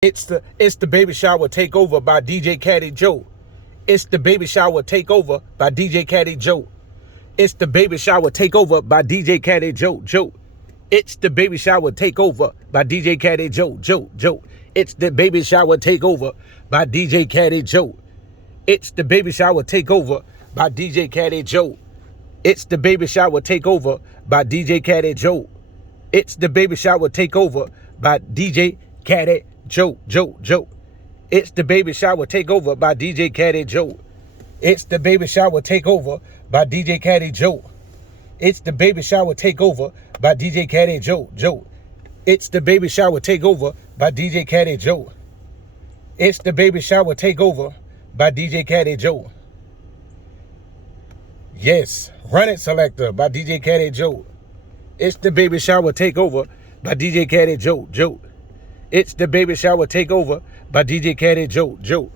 It's the baby shower takeover by DJ Caddy Joe. It's the baby shower takeover by DJ Caddy Joe. It's the baby shower takeover by DJ Caddy Joe. It's the baby shower takeover by DJ Caddy Joe. It's the baby shower takeover by DJ Caddy Joe. It's the baby shower takeover by DJ Caddy Joe. It's the baby shower takeover by DJ Caddy Joe. It's the baby shower takeover by DJ Caddy Joe. It's the baby shower takeover by DJ Caddy Joe. It's the baby shower takeover by DJ Caddy Joe. It's the baby shower takeover by DJ Caddy Joe. It's the baby shower takeover by DJ Caddy Joe. It's the baby shower takeover by DJ Caddy Joe. Yes, Run It Selector by DJ Caddy Joe. It's the baby shower takeover by DJ Caddy Joe. It's the baby shower takeover by DJ Caddy Joe.